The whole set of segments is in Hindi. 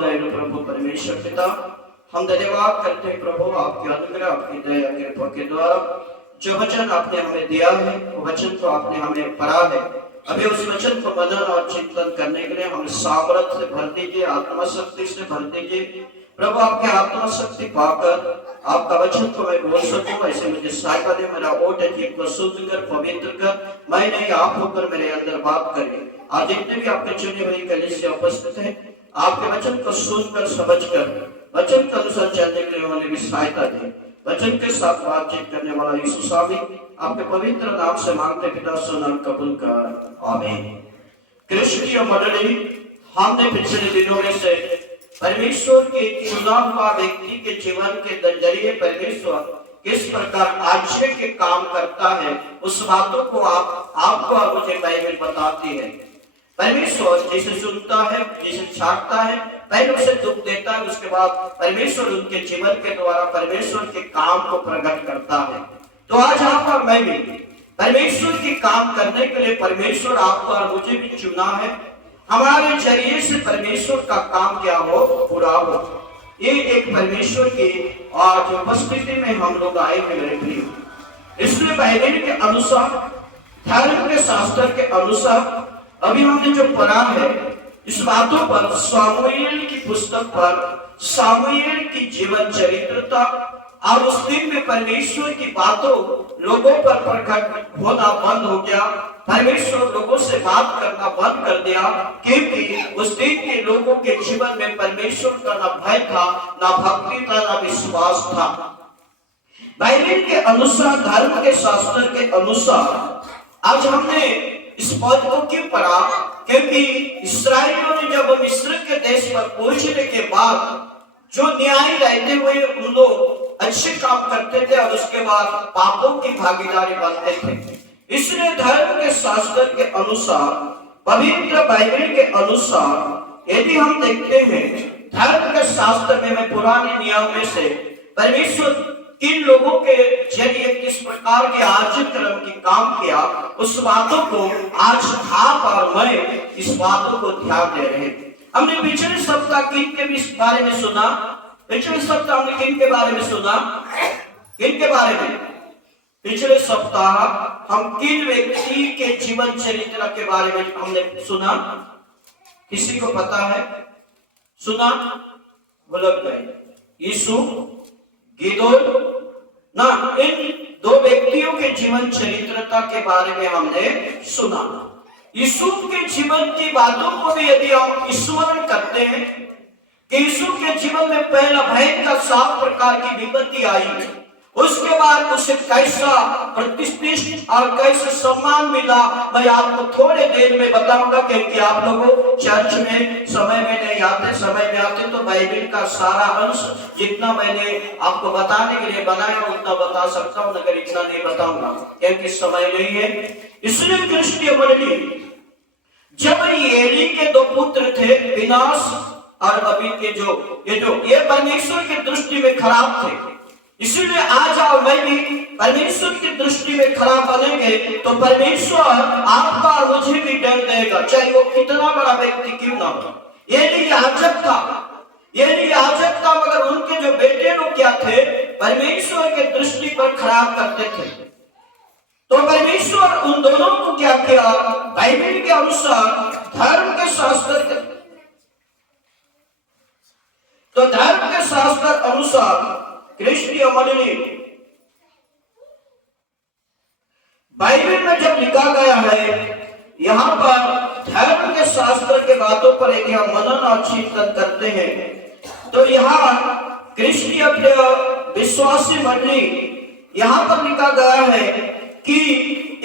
दयालु प्रभु परमेश्वर पिता, हम धन्यवाद करते हैं प्रभु आपके अनुग्रह आपकी दया कृपा के द्वारा जो वचन आपने हमें दिया है, वो वचन को आपने हमें पढ़ा है। अभी उस वचन को मनन और चिंतन करने के लिए हमें सामर्थ्य से भर दीजिए, आत्मा शक्ति से भर दीजिए प्रभु। आपके आत्मा शक्ति पाकर आपका वचन को मैं बोल सकूं, ऐसे मुझे सहायता दे। मेरा ओट जीव को शुद्ध कर, पवित्र कर, मैं नहीं आप होकर मेरे अंदर बात करें। आज जितने भी आपके चुने हुए कलीसिया उपस्थित है, आपके वचन को सुनकर समझकर वचन के अनुसार चलने के लिए उन्हें भी सहायता दे। वचन के साथ बातचीत करने वाला यीशु स्वामी आपके पवित्र नाम से मांगते पिता, सुन और कबूल कर, आमीन। कृष्ण की मंडली, हमने पिछले दिनों में से परमेश्वर के चुना हुआ व्यक्ति के जीवन के जरिए परमेश्वर किस प्रकार आश्चर्य के काम करता है, उस बातों को आपको और मुझे बाइबल बताती है। परमेश्वर जिसे सुनता है, जिसे छांटता है, पहले उसे दुख देता है, उसके बाद परमेश्वर उनके जीवन के द्वारा परमेश्वर के काम को प्रकट करता है। तो आज आप और मैं भी परमेश्वर के काम करने के लिए परमेश्वर आपको और मुझे भी चुना है। हमारे जरिए से परमेश्वर का काम क्या हो, पूरा हो। ये एक परमेश्वर की आज उपस्थिति में हम लोग आए हैं मेरे प्रिय। इसलिए बाइबल के अनुसार, धर्म के शास्त्र के अनुसार अभी हमने जो पढ़ा है, इस बातों पर सामुएल की पुस्तक पर सामुएल की जीवन चरित्रता और उस दिन में परमेश्वर की बातों लोगों पर प्रकट होना बंद हो गया। परमेश्वर लोगों से बात करना बंद कर दिया, क्योंकि उस दिन के लोगों के जीवन में परमेश्वर का ना भय था, ना भक्ति था, ना विश्वास था। बाइबल के अनुसार, धर्म के शास्त्र के अनुसार आज हमने इस पद को क्यों पढ़ा? क्योंकि इस्राएलियों ने जब मिस्र के देश पर पहुंचने के बाद जो न्याय रहते हुए उन लोग अच्छे काम करते थे और उसके बाद पापों की भागीदारी बनते थे। इसलिए धर्म के शास्त्र के अनुसार, पवित्र बाइबल के अनुसार यदि हम देखते हैं, धर्म के शास्त्र में पुराने नियम में से परमेश्वर इन लोगों के जरिए किस प्रकार के आचरण कर्म की काम किया, उस बातों को आज आप और मैं इस बातों को ध्यान दे रहे हैं। हमने पिछले सप्ताह किन के बारे में सुना? पिछले सप्ताह हमने किन के बारे में सुना? किन के बारे में? पिछले सप्ताह हम किन व्यक्ति के जीवन चरित्र के बारे में हमने सुना? किसी को पता है? सुना? भुलक गए। यीशु, गिदोन ना, इन दो व्यक्तियों के जीवन चरित्रता के बारे में हमने सुना। यीशु के जीवन की बातों को भी यदि हम स्मरण करते हैं कि यीशु के जीवन में पहला भयंकर 7 प्रकार की विपत्ति आई, उसके बाद उसे कैसा प्रतिष्ठित और कैसे सम्मान मिला, मैं आपको थोड़े देर में बताऊंगा। क्योंकि आप लोगों चर्च में समय में नहीं आते, समय में आते तो बाइबल का सारा अंश जितना मैंने आपको बताने के लिए बनाया उतना बता सकता हूं, मगर इतना नहीं बताऊंगा क्योंकि समय नहीं है। इसलिए क्रिस्टीय मंडली, जब एली के 2 पुत्र थे, विनाश और अभी के ये परमेश्वर की दृष्टि में खराब थे। इसीलिए आज और मैं भी परमेश्वर की दृष्टि में खराब बनेंगे तो परमेश्वर आपका और मुझे भी दंड देगा, चाहे वो कितना बड़ा व्यक्ति क्यों ना हो। एली याजक था, मगर उनके जो बेटे लोग क्या थे, परमेश्वर के दृष्टि पर खराब करते थे। तो परमेश्वर उन दोनों को क्या किया? बाइबल के अनुसार, धर्म के शास्त्र अनुसार क्रिस्टीय मंडली, बाइबल में जब लिखा गया है, यहाँ पर धर्म के शास्त्र के बातों पर यदि हम मनन और चिंतन करते हैं तो यहाँ क्रिस्टीय विश्वासी मंडली, यहाँ पर लिखा गया है कि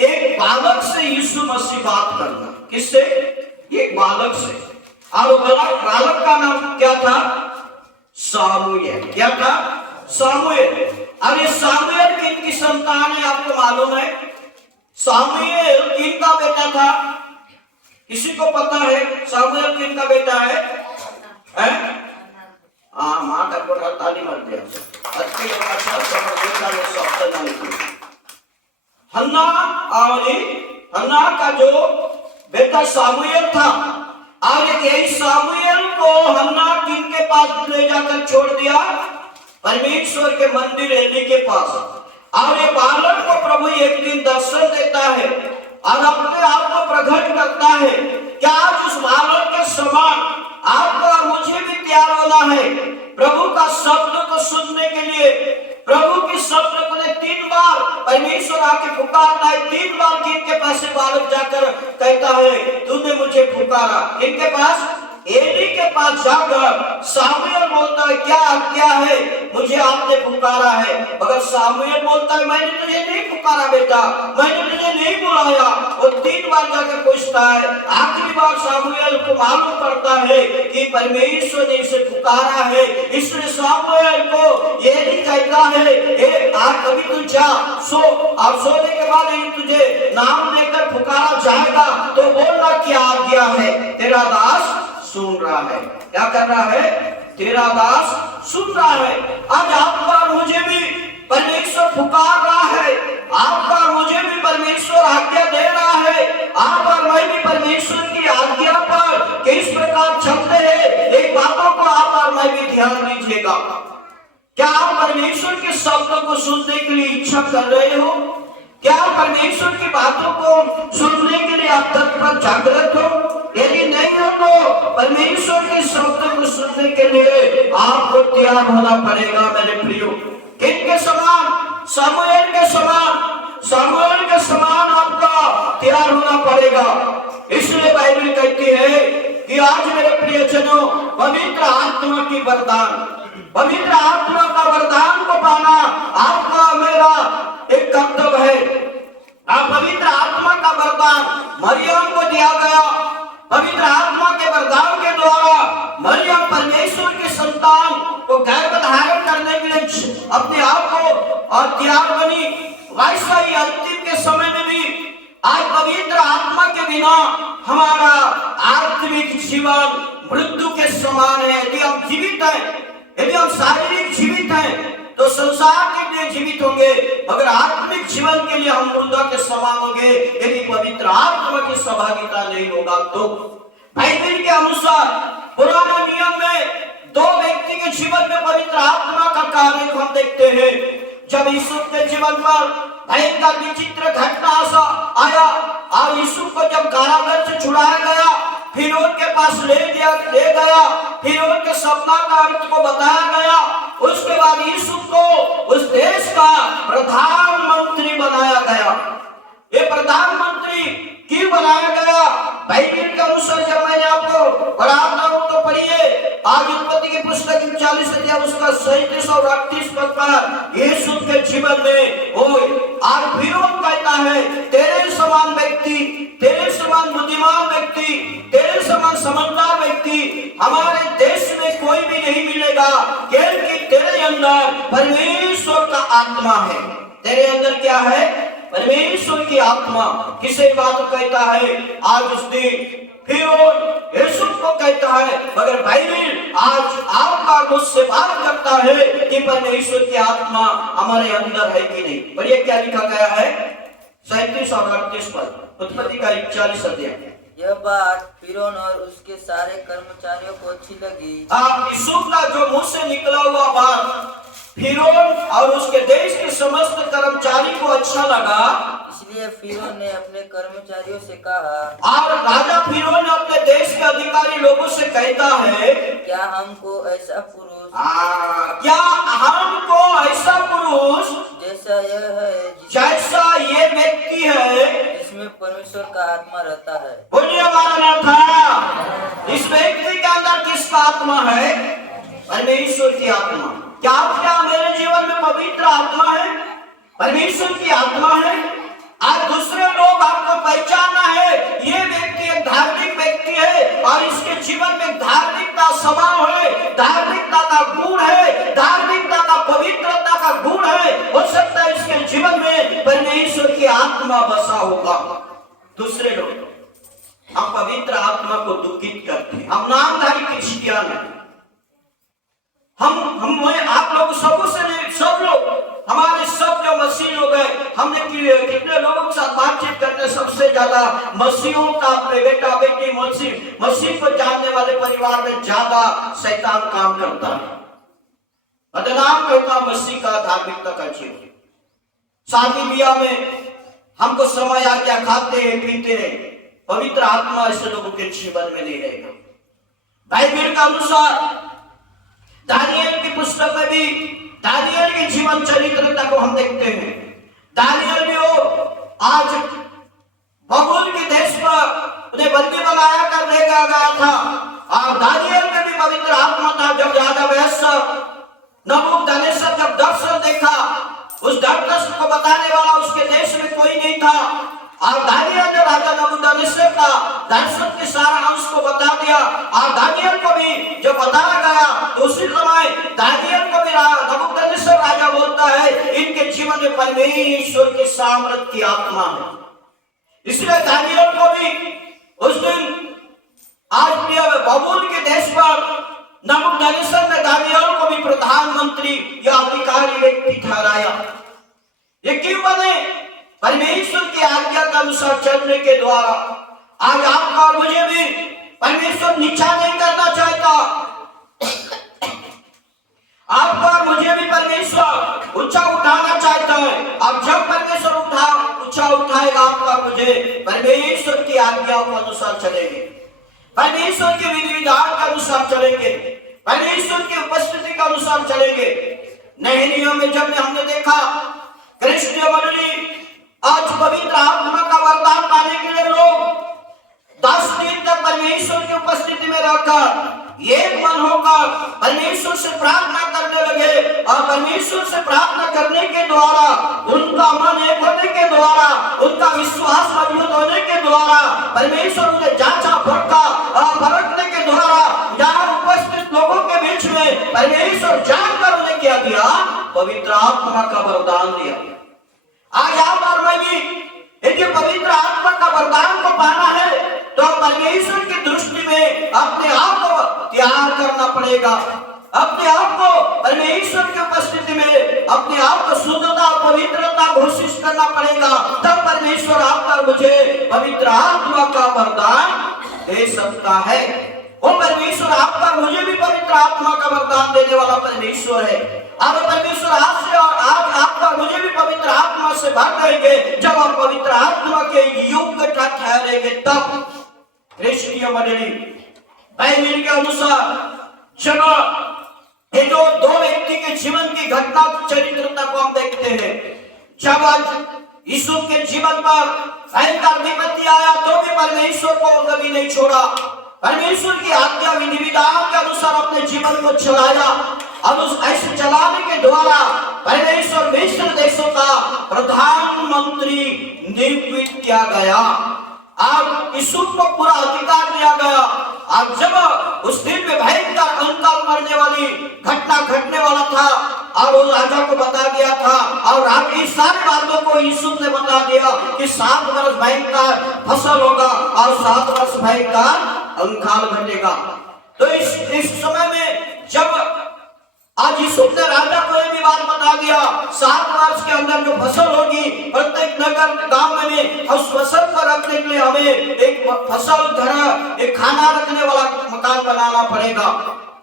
एक बालक से यीशु मसीह बात करना। किससे? एक बालक से। और बालक का नाम क्या था? सामुएल। क्या था? सामुएल। और ये सामुएल किनकी संतान है आपको मालूम है? सामुएल किनका बेटा था? किसी को पता है सामुएल किनका बेटा है? माँ का पूरा ताली मर दिया। हन्ना का जो बेटा सामुएल था, और यही सामुएल को हन्ना किन पास ले जाकर छोड़ दिया, परमेश्वर के मंदिर एली के पास। और ये बालक को प्रभु एक दिन दर्शन देता है और अपने आप को प्रकट करता है। क्या आज उस बालक के समान आपको और मुझे भी तैयार होना है प्रभु का शब्द को सुनने के लिए? प्रभु की शब्द को 3 बार परमेश्वर आके पुकारता है। 3 बार किनके पास से बालक जाकर कहता है तूने मुझे पुकारा? किनके पास? एली के पास जाकर सामुएल बोलता है क्या है, मुझे आपने पुकारा है। मगर सामुएल बोलता है मैंने तुझे नहीं पुकारा बेटा, मैंने तुझे नहीं बुलाया। वो 3 बार जाकर पूछता है। आखिरी बार सामुएल को मालूम पड़ता है कि परमेश्वर ने इसे पुकारा है, इसलिए सामुएल को एली कहता है आज अभी तू जा सो, और सोने के बाद यदि तुझे नाम लेकर पुकारा जाएगा तो बोलना क्या आज्ञा है, तेरा दास सुन रहा है। क्या कर रहा है? तेरा दास सुन रहा है। आज आपका और मुझे भी परमेश्वर पुकार रहा है, आपका और मुझे भी परमेश्वर आज्ञा दे रहा है। आप और मैं भी परमेश्वर की आज्ञा पर किस प्रकार चलते हैं, एक बातों को आप और मैं भी ध्यान दीजिएगा। क्या आप परमेश्वर के शब्दों को सुनने के लिए इच्छा कर रहे हो? क्या परमेश्वर की बातों को सुनने के लिए आप तत्पर जागृत हो? यदि नहीं हो तो परमेश्वर के शब्द को सुनने के लिए आपको तैयार होना पड़ेगा मेरे प्रियो। किनके समान? सामुएल के समान। सामुएल के समान आपका तैयार होना पड़ेगा। इसलिए बाइबल कहती है कि आज मेरे प्रियजनों पवित्र आत्मा की वरदान, पवित्र आत्मा का वरदान को पाना आपका मेरा एक कर्तव्य है। आप पवित्र आत्मा का वरदान मरियम को दिया गया। पवित्र आत्मा के वरदान के द्वारा मरियम परमेश्वर के संतान को गर्भ धारण करने के लिए अपने आप को और तैयार बनी। वैसा ही अंतिम के समय में भी आज पवित्र आत्मा के बिना हमारा आत्मिक जीवन मृत्यु के समान है। यदि हम जीवित हैं, यदि हम शारीरिक जीवित हैं तो संसार के लिए जीवित होंगे, मगर आत्मिक जीवन के लिए हम मुर्दा के समान होंगे यदि पवित्र आत्मा की सहभागिता नहीं होगा तो। बाइबल के अनुसार पुराने नियम में 2 व्यक्ति के जीवन में पवित्र आत्मा का कार्य हम देखते हैं। जब यूसुफ के जीवन पर भयंकर विचित्र घटना आया और यूसुफ को जब कारागार से छुड़ाया गया, फिर उनके पास ले गया, फिर उनके सपना का अर्थ को बताया गया। उसके बाद यूसुफ को उस देश का प्रधानमंत्री बनाया गया। ये प्रधानमंत्री क्यों बनाया गया? बाइबल के अनुसार जब मैंने आपको पढ़ाता हूं तो पढ़िए। आज उत्पत्ति की पुस्तक 40 अध्याय उसका 37 और 38 पद पर यूसुफ के जीवन में और फिर कहता है तेरे समान व्यक्ति, तेरे समान बुद्धिमान व्यक्ति, तेरे समान समझदार व्यक्ति हमारे देश में कोई भी नहीं मिलेगा, क्योंकि तेरे अंदर परमेश्वर का आत्मा है। तेरे अंदर क्या है? परमेश्वर की आत्मा। किसे बात कहता है? आज उस दिन फिर यूसुफ को कहता है, मगर बाइबल आज आपका मुझसे बात करता है कि परमेश्वर की आत्मा हमारे अंदर है कि नहीं। बढ़िया क्या लिखा गया है? 37 और 38 पद उत्पत्ति का 41 अध्याय। यह बात फिरौन और उसके सारे कर्मचारियों को अच्छी लगी। यूसुफ का जो मुंह से निकला हुआ बात फिरौन और उसके देश के समस्त कर्मचारी को अच्छा लगा, इसलिए फिरौन ने अपने कर्मचारियों से कहा, और राजा फिरौन ने अपने देश के अधिकारी लोगों से कहता है क्या हमको ऐसा पुरुष जैसा यह है, जैसा ये व्यक्ति है जिसमें परमेश्वर का आत्मा रहता है। बोलिए था इस व्यक्ति के अंदर किसका आत्मा है? परमेश्वर की आत्मा। क्या मेरे जीवन में पवित्र आत्मा है? परमेश्वर की आत्मा है। आज दूसरे लोग आपको पहचानना है ये व्यक्ति एक धार्मिक व्यक्ति है और इसके जीवन में धार्मिकता स्वभाव है, धार्मिकता का गुण है, धार्मिकता का पवित्रता का गुण है। हो सकता है इसके जीवन में परमेश्वर की आत्मा बसा होगा। दूसरे लोग हम पवित्र आत्मा को दुखित करते हैं। हम नामधारी क्रिश्चियन हैं। हम आप लोग सब लोग हमारे शब्द जो मसीह लोग हैं, हमने कितने लोगों के साथ बातचीत करते, सबसे ज्यादा मसीहों का बेटा बेटी मसीह को जानने वाले परिवार में ज्यादा शैतान काम करता है, बदनाम करता मसीह का धार्मिकता का जीवन। शादी ब्याह में हमको समय आ गया, खाते हैं पीते हैं, पवित्र आत्मा ऐसे लोगों के जीवन में नहीं रहेगा। बाइबल के अनुसार दानियल की पुस्तक में भी दानियल के जीवन चरित्रता को हम देखते हैं। दानियल भी वो आज बबुल के देश पर उन्हें बंदी बनाया कर ले गया था, और दानियल में भी पवित्र आत्मा था। जब राजा नबूकदनेस्सर जब दर्शन देखा, उस दर्शन को बताने वाला उसके देश में कोई नहीं था, और दानियल ने राजा नबूकदनेस्सर का दर्शन के सारा अंश को बता दिया। और दानियल को भी जब बताया गया तो उसी समय दानियल को भी नबूकदनेस्सर राजा बोलता है, इनके जीवन में परमेश्वर की सामर्थ की आत्मा है। इसलिए दानियल को भी उस दिन आज प्रिय बबूल के देश पर नबूकदनेस्सर ने दानियल को भी प्रधानमंत्री या अधिकारी व्यक्ति ठहराया। ये क्यों बने? परमेश्वर की आज्ञा के अनुसार चलने के द्वारा। आज आपका और मुझे भी परमेश्वर नीचा नहीं करना चाहता, आपका और मुझे भी परमेश्वर ऊंचा उठाना चाहता है। अब जब परमेश्वर ऊंचा उठाएगा आपका और मुझे, परमेश्वर की आज्ञा के अनुसार चलेंगे, परमेश्वर के विधि विधान के अनुसार चलेंगे, परमेश्वर की उपस्थिति के अनुसार चलेंगे। नहमिया में जब हमने देखा क्रिस्तीय मंडली आज पवित्र आत्मा का वरदान पाने के लिए लोग 10 दिन तक परमेश्वर की उपस्थिति में रहकर एक मन होकर परमेश्वर से प्रार्थना करने लगे, और परमेश्वर से प्रार्थना करने के द्वारा, उनका मन एक होने के द्वारा, उनका विश्वास मजबूत होने के द्वारा, परमेश्वर उन्हें जांचा परखने के द्वारा, यहाँ उपस्थित लोगों के बीच में परमेश्वर जानकर उन्हें क्या दिया? पवित्र आत्मा का वरदान दिया। आज आप और मैं भी यदि पवित्र आत्मा का वरदान को पाना है तो परमेश्वर की दृष्टि में अपने आप को तैयार करना पड़ेगा, अपने आप को परमेश्वर की उपस्थिति में अपने आप को शुद्धता पवित्रता घोषित करना पड़ेगा। तब परमेश्वर आपका मुझे पवित्र आत्मा का वरदान दे सकता है। वो परमेश्वर आपका मुझे भी पवित्र आत्मा का वरदान देने वाला परमेश्वर है। अब परमेश्वर आज आपका मुझे भी पवित्र आत्मा से भर देंगे। जब आप पवित्र आत्मा के योग्यता ठहरेंगे तब क्रिस्तीय मंडली बाइबल के अनुसार जब ये जो दो व्यक्ति के जीवन की घटना चरित्रता को हम देखते हैं, जब आज यीशु के जीवन पर भयंकर विपत्ति आया तो भी परमेश्वर को कभी नहीं छोड़ा, परमेश्वर की आज्ञा विधि विधान के अनुसार अपने जीवन को चलाया, और उस ऐसे चलाने के द्वारा परमेश्वर मिस्र देशों का प्रधानमंत्री नियुक्त किया गया। अब यीशु को पूरा अधिकार दिया गया। अब जब उस दिन में भयंकर अंकाल मरने वाली घटना घटने वाला था और वो राजा को बता दिया था, और आप इस सारी बातों को यीशु ने बता दिया कि 7 वर्ष भयंकर फसल होगा और 7 वर्ष भयंकर अंकाल घटेगा। तो इस समय में जब आज यीशु ने राजा को यह भी बात बता दिया, 7 वर्ष के अंदर जो फसल होगी, प्रत्येक नगर गांव में उस फसल को रखने के लिए हमें एक फसल घर, एक खाना रखने वाला मकान बनाना पड़ेगा।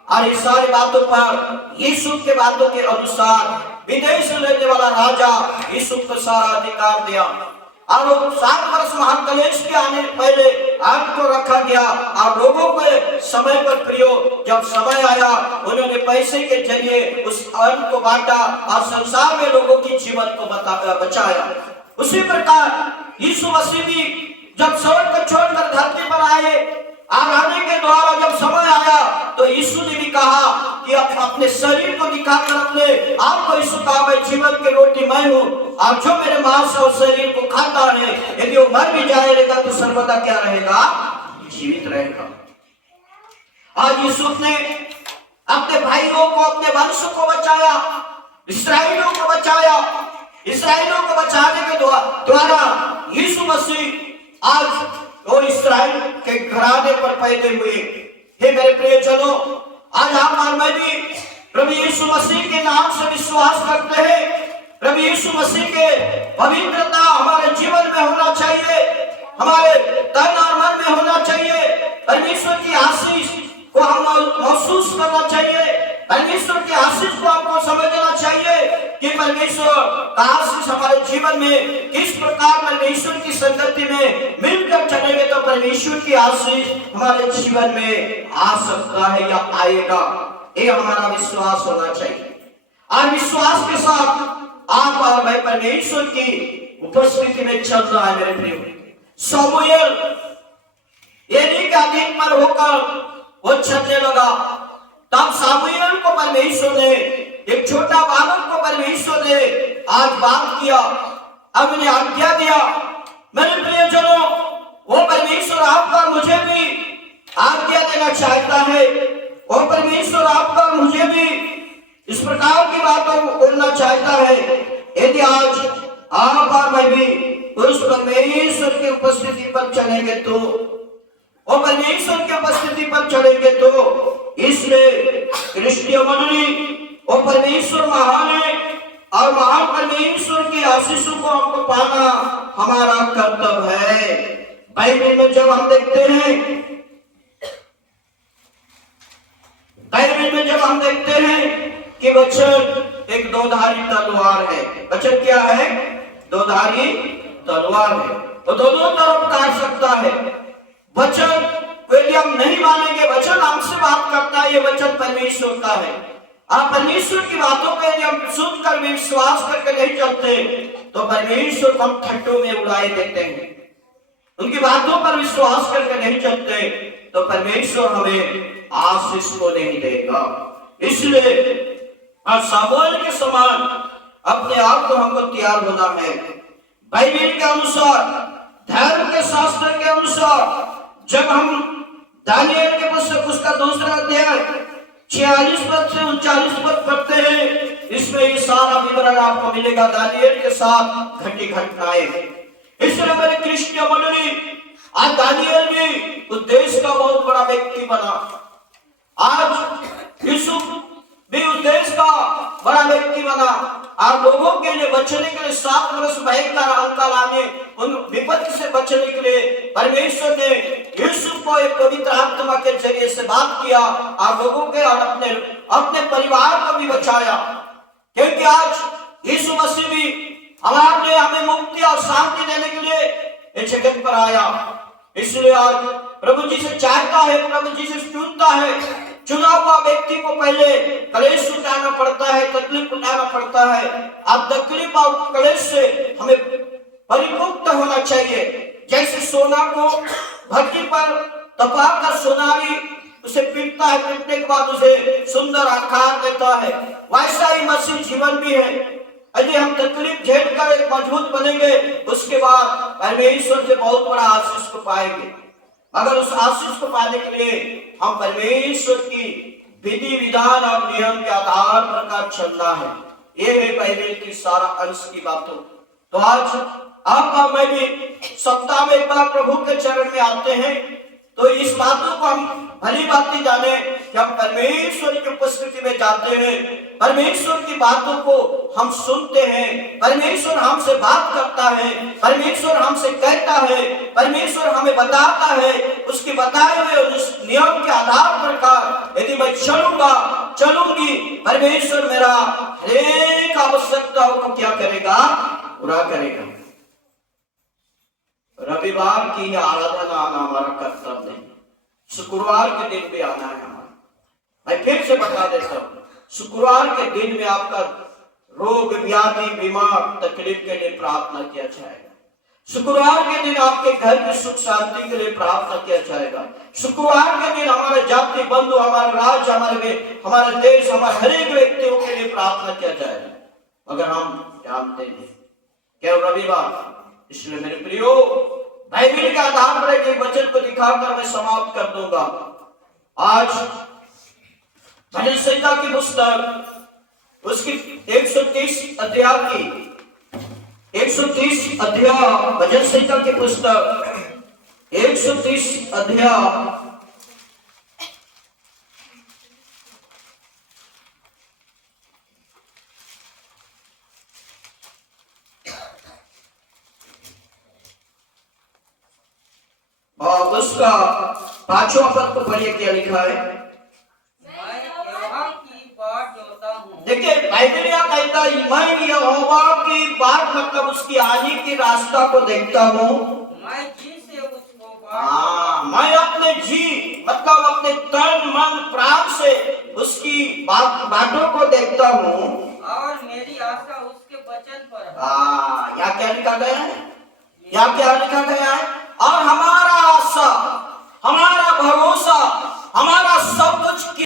और इस सारी बातों पर यीशु के बातों के अनुसार विदेश लेने वाला राजा यीशु को सारा अधिकार दिया, और 7 वर्ष महाक्लेश के आने पहले आग को रखा गया, और लोगों के समय पर प्रयोग जब समय आया उन्होंने पैसे के जरिए उस अन्न को बांटा और संसार में लोगों की जीवन को बचाया। उसी प्रकार यीशु मसीह भी जब स्वर्ग को छोड़कर धरती पर आए, आने के द्वारा जब समय आया तो यीशु ने भी कहा कि अपने शरीर को दिखाकर अपने आपको यीशु कहा, मैं जीवन की रोटी मैं हूँ, और जो मेरे मांस और शरीर को खाता है यदि वो मर भी जाएगा तो सर्वदा क्या रहेगा? जीवित रहेगा। आज यीशु ने अपने भाइयों को, अपने वंश को बचाया, इस्राएलियों को बचाया। इस्राएलियों को बचाने के द्वारा यीशु मसीह आज वो इस्राएल के घराने पर पैदा हुए। हे मेरे प्रियजनों, आज आप और मैं भी प्रभु यीशु मसीह के नाम से विश्वास करते हैं, प्रभु यीशु मसीह के पवित्रता हमारे जीवन में होना चाहिए, हमारे तन और मन में होना चाहिए। परमेश्वर की आशीष को हम महसूस करना चाहिए, परमेश्वर की आशीष को हमको समझना चाहिए कि परमेश्वर का आशीष हमारे जीवन में किस प्रकार परमेश्वर की संगति में मिलकर चलेंगे तो परमेश्वर की आशीष हमारे जीवन में आ सकता है या आएगा। ये हमारा विश्वास होना चाहिए और विश्वास के साथ आप और मैं परमेश्वर की उपस्थिति में चल रहा है। मेरे प्रियो, शमूएल एली के अधीन पर होकर वो चलने लगा। तब शमूएल को परमेश्वर ने, एक छोटा बालक को परमेश्वर ने आज बात किया, अब उन्हें आज्ञा दिया। मेरे प्रियजनों, वो परमेश्वर आपका मुझे भी आज्ञा देना चाहता है, वो परमेश्वर आपका मुझे भी इस प्रकार की बातों को बोलना चाहता है। यदि आज आप और मैं भी उस परमेश्वर की उपस्थिति पर चलेंगे तो, वो परमेश्वर की उपस्थिति पर चलेंगे तो, इसलिए क्रिस्तीय मंडली वो परमेश्वर महान है और महान परमेश्वर की आशीषों को हमको पाना हमारा कर्तव्य है। बाइबल में जब हम देखते हैं, बाइबल में जब हम देखते हैं कि वचन एक दोधारी तलवार है। वचन क्या है? दोधारी तलवार है, वो दोनों तरफ काट सकता है। वचन को यदि हम नहीं मानेंगे, वचन हमसे बात करता है, ये वचन परमेश्वर का है। आप परमेश्वर की बातों को यदि हम सुनकर विश्वास करके नहीं चलते तो परमेश्वर को हम ठट्टों में उड़ाए देते हैं। उनकी बातों पर विश्वास करके नहीं चलते तो परमेश्वर हमें आशीष को नहीं देगा। इसलिए आज शमूएल के समान अपने आप को हमको तैयार होना है। बाइबल के अनुसार, धर्म के शास्त्र के अनुसार, जब हम दानियेल के पुस्तक उसका दूसरा अध्याय 46 पद से 39 पद पढ़ते हैं, इसमें ये सारा विवरण आपको मिलेगा, दानियेल के साथ घटी घटनाएं। इसलिए मेरे क्रिस्तीय मंडली, आज दानियेल भी उस देश का बहुत बड़ा व्यक्ति बना। आज यूसुफ भी उस देश का बड़ा व्यक्ति बना और लोगों के लिए बचने के लिए 7 वर्ष भयंकर अंकाल आने, उन विपत्ति से बचने के लिए परमेश्वर ने यूसुफ को एक पवित्र आत्मा के जरिए से बात किया और लोगों के और अपने परिवार को भी बचाया। क्योंकि आज यीशु मसीह भी हमारे लिए हमें मुक्ति और शांति देने के लिए इस जगत पर आया। इसलिए आज प्रभु जी से चाहता है, प्रभु जी से चुनता है। चुना हुआ व्यक्ति को पहले कलेश उठाना पड़ता है, तकलीफ उठाना पड़ता है। अब तकलीफ और कलेश से हमें परिमुक्त होना चाहिए। जैसे सोना को भट्टी पर तपाकर सोनारी उसे पीटता है, पीटने के बाद उसे सुंदर आकार देता है, वैसा ही मसीह जीवन भी है। यदि हम तकलीफ झेल कर एक मजबूत बनेंगे, उसके बाद परमेश्वर से बहुत बड़ा आशीष को पाएंगे। मगर उस आशीष को पाने के लिए हम परमेश्वर की विधि विधान और नियम के आधार पर चलना है। ये है बाइबल की सारा अंश की बातों। तो आज आप मैं भी सप्ताह में एक बार प्रभु के चरण में आते हैं तो इस बातों को हम भली बातें जाने कि हम परमेश्वर की उपस्थिति में जाते हैं, परमेश्वर की बातों को हम सुनते हैं, परमेश्वर हमसे बात करता है, परमेश्वर हमसे कहता है, परमेश्वर हमें बताता है। उसके बताए हुए उस नियम के आधार पर यदि मैं चलूंगी, परमेश्वर मेरा हरेक आवश्यकताओं को क्या करेगा? पूरा करेगा। रविवार की आराधना आना हमारा कर्तव्य नहीं, शुक्रवार के दिन भी आना है हमारा। मैं फिर से बता देता हूँ, शुक्रवार के दिन में आपका रोग व्याधि बीमार तकलीफ के लिए प्रार्थना किया जाएगा। शुक्रवार के दिन आपके घर की सुख शांति के लिए प्रार्थना किया जाएगा। शुक्रवार के दिन हमारे जाति बंधु, हमारे राज्य, हमारे देश, हमारे हरेक व्यक्तियों के लिए प्रार्थना किया जाएगा। मगर हम जानते नहीं क्या रविवार। इसलिए मेरे प्रियो, बाइबल के आधार पर एक वचन को दिखाकर मैं समाप्त कर दूंगा। आज भजन संहिता की पुस्तक उसकी 130 अध्याय भजन संहिता की पुस्तक 130 अध्याय उसका 5वां पद को पढ़िए, क्या लिखा है। मैं यहोवा की बाट जोता हूँ। देखिए बाइबल यह कहता है, मैं यहोवा की बाट मतलब उसकी आने की रास्ता को देखता हूँ। मैं जी से उसको मैं अपने जी मतलब अपने तन मन प्राण से उसकी बातों को देखता हूँ, और मेरी आशा उसके वचन पर है। या क्या लिखा गया है, या क्या लिखा गया है। और हमारा आशा, हमारा भरोसा, हमारा